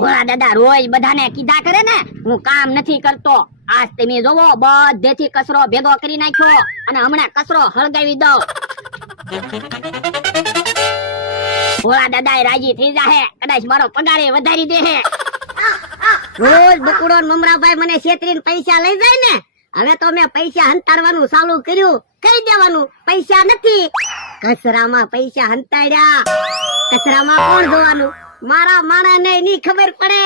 ભોળા દાદા રોજ બધાને કીધા કરે ને હું કામ નથી કરતો. આજ તમે જોવો બધેથી કચરો ભેગો કરી નાખ્યો અને હમણાં કચરો હળગાવી દો. ભોળા દાદા રાજી થઈ જાહે, કદાચ મારો પગારે વધારી દે. રોજ બકુડો મમરાભાઈ મને છેતરીને પૈસા લઈ જાય ને, હવે તો મેં પૈસા હંતાડવાનું ચાલુ કર્યું. કહી દેવાનું પૈસા નથી, કચરામાં પૈસા હંતાડ્યા. કચરામાં કોણ જોવાનું? મારા માણાને ની ખબર પડે.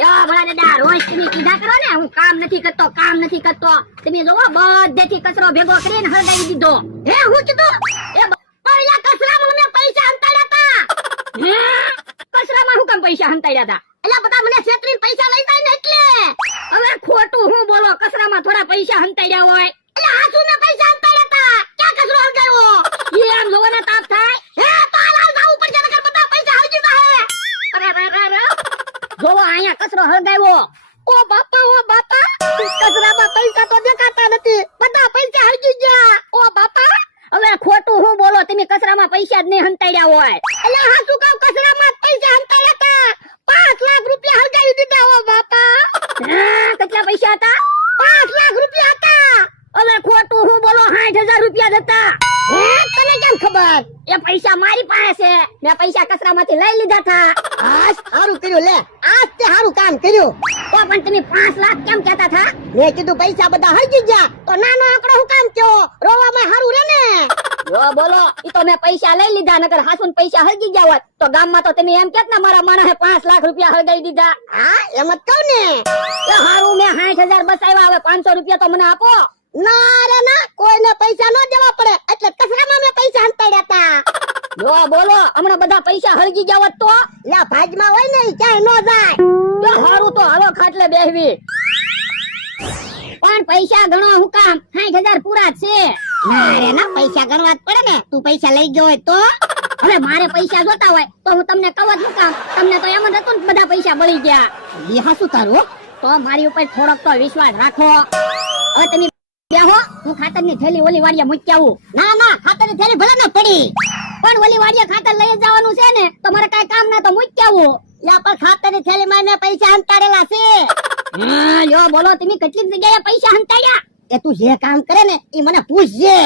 યો ભલા દાદા રોજ તમે કીધા કરો ને હું કામ નથી કરતો, કામ નથી કરતો. તમે જોવો બધેથી કચરો ભેગો કરીને હળગાવી દીધો. હે હું કીધું એ પહેલા કચરામાં મેં પૈસા હંતાડ્યા હતા. હે કચરામાં હું કામ પૈસા હંતાડ્યા હતા? એટલે બધા મને છેતરીને પૈસા લઈ જાય ને એટલે. હવે ખોટું હું બોલો, કચરામાં થોડા પૈસા હંતાડ્યા હોય. એટલે આસુ ને પૈસા હંતાડ્યા હતા, ક્યાં કચરો હળગાવ્યો? એ આમ જોવાના તાપ થાય. હે તો હાલ જાવું પડશે નકર બધા પૈસા હળગી જાહે. અરે રે રે રે જોવો અહીંયા કચરો હળગાવ્યો. ઓ બાપા કચરામાં પૈસા તો દેખાતા નથી, બધા પૈસા હળગી ગયા. ઓ બાપા હવે ખોટું હું બોલો, તમે કચરામાં પૈસા જ નહીં હંતાડ્યા હોય. એટલે હાસુ કામ કચરામાં પૈસા હંતાડ્યા હતા. 5 લાખ રૂપિયા હળગાવી દીધા. ઓ બાપા કેટલા પૈસા હતા? 5 લાખ રૂપિયા હતા. હવે ખોટું હું બોલો, 60,000 રૂપિયા જ હતા. હે તને કેમ ખબર? એ પૈસા મારી પાસે છે, મેં પૈસા કચરામાંથી લઈ લીધા હતા. આજ સારું કર્યું, લે આજ તે સારું કામ કર્યું. તો પણ તમે 5 લાખ કેમ કહેતા હતા? મેં કીધું પૈસા બધા હળગી ગયા તો નાનો આંકડો હું કામ કયો? રોવામાં સારું રે ને. જો બોલો, ઈ તો મેં પૈસા લઈ લીધા, નકર હાસુન પૈસા હળગી ગયા હોત તો ગામમાં તો તમે એમ કેત ને મારા માણસે 5 લાખ રૂપિયા હળગાવી દીધા. હા એમ જ કહું ને. એ હારું મેં 60,000 બચાવ્યા, હવે 500 રૂપિયા તો મને આપો. ના રે ના, કોઈને પૈસા ન દેવા પડે એટલે કચરામાં મેં પૈસા હંતાડ્યા હતા. જો બોલો, હમણાં બધા પૈસા હળગી ગયા હોત તો લે ભાગમાં હોય ને ક્યાંય ન જાય. તો હારું તો હાલો ખાટલે બેહવી. પણ પૈસા ગણો હું કામ? 60,000 પૂરા છે. ના રે ના, પૈસા ગણવા જ પડે ને. તું પૈસા લઈ ગયો હોય તો? હવે મારે પૈસા જોતા હોય તો હું તમને કહું જ કામ? તમને તો એમ જ હતું ને બધા પૈસા બળી ગયા. એ હાસું તારું તો મારી ઉપર થોડોક તો વિશ્વાસ રાખો. હવે તમે બેહો, હું ખાતરની થેલી ઓલી વાડિયા મૂકી આવું. ના ના, ખાતરની થેલી ભલે ન પડી, પણ ઓલી વાડિયા ખાતર લઈ જવાનું છે ને તો મારે કઈ કામ ના તો મૂકી આવું. યા પણ ખાતરની થેલીમાં મેં પૈસા હંતાડેલા છે. હા યો બોલો, તમે કેટલી જગ્યાએ પૈસા હંતાડ્યા? એ તું જે કામ કરે ને એ મને પૂછજે.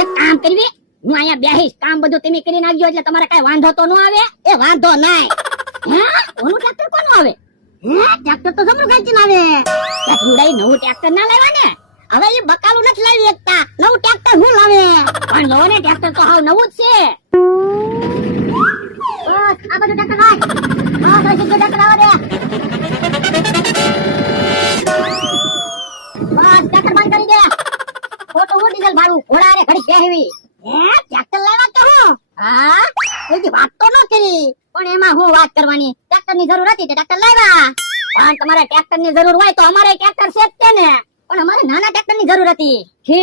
એક કામ કરવી, હું અહીંયા બેહીશ, કામ બધું તમે કરી નાખજો એટલે તમારે કઈ વાંધો તો ન આવે. એ વાંધો નાય. હે ઓનું ટ્રેક્ટર કોનું આવે? હે ટ્રેક્ટર તો સમરું ગાંચીને આવે. કે થોડાઈ નવું ટ્રેક્ટર ના લેવા ને. હવે એ બકાલું નથી લાવી શકતા, નવું ટ્રેક્ટર હું લાવે. પણ લો ને, ટ્રેક્ટર તો હાવ નવું જ છે. બસ આ બધું ટ્રેક્ટર લાય. હા બસ એ ટ્રેક્ટર આવો દે. બસ ટ્રેક્ટર બંધ કરી દે. ખોટું હું ડીઝલ ભાડું ઘોડા રે ઘડી બેહવી. હે ટ્રેક્ટર લેવા કે હું? હા કોઈ વાત તો ન કરી, પણ એમાં હું વાત કરવાની? ટ્રેક્ટર ની જરૂર હતી તે ટ્રેક્ટર લાવ્યા. પણ તમારે ટ્રેક્ટર ની જરૂર હોય તો અમારે ટ્રેક્ટર છે જ ને. પણ અમારે નાના ટ્રેક્ટર ની જરૂર હતી. હે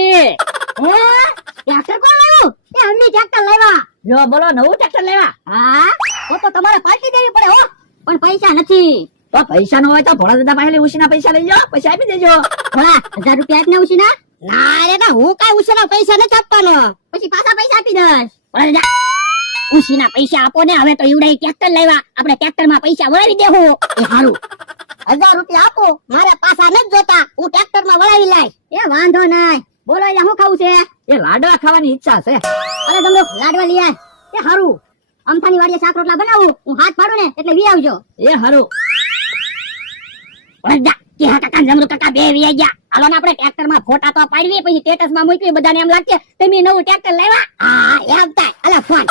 ટ્રેક્ટર કોણ લાવ્યું? એ અમ્મી ટ્રેક્ટર લાવ્યા. જો બોલો, નવું ટ્રેક્ટર લાવ્યા? હા તો તમારે પાર્ટી દેવી પડે હો. પણ પૈસા નથી. તો પૈસા ન હોય તો ભોળા દાદા પાસે ઉશીના પૈસા લઈ જાઓ, પૈસા આપી દેજો. ભોળા 1000 રૂપિયા આપને ઉશીના? ના રે ના, હું કઈ ઉશીના પૈસા નથી આપવાનો. પછી પાછા પૈસા આપી દઈશ. ભોળા દાદા ઉશીના પૈસા આપો ને. હવે તો ઈવડાઈ ટ્રેક્ટર લાવ્યા, આપણે ટ્રેક્ટર માં પૈસા વળાવી દેવું. એ સારું, 1000 રૂપિયા આપો, મારે પાછા નથી જોતા, હું ટ્રેક્ટર માં વળાવી લાઈશ. એ વાંધો નહીં. બોલો એટલે શું ખાવું છે? એ લાડવા ખાવાની ઈચ્છા છે. અરે તમે લાડવા લઈ આય. એ સારું, અમથાની વાડીએ શાક રોટલા બનાવું, હું હાથ પાડું ને એટલે વી આવજો. એ સારું. વળજા કે હા કાકા જમરૂ કાકા બે વી ગયા. હાલો ને આપણે ટ્રેક્ટર માં ફોટા તો પાડવી, પછી સ્ટેટસ માં મૂકવી, બધાને એમ લાગે તમે નવું ટ્રેક્ટર લેવા. હા એમ થાય. અલે ફોન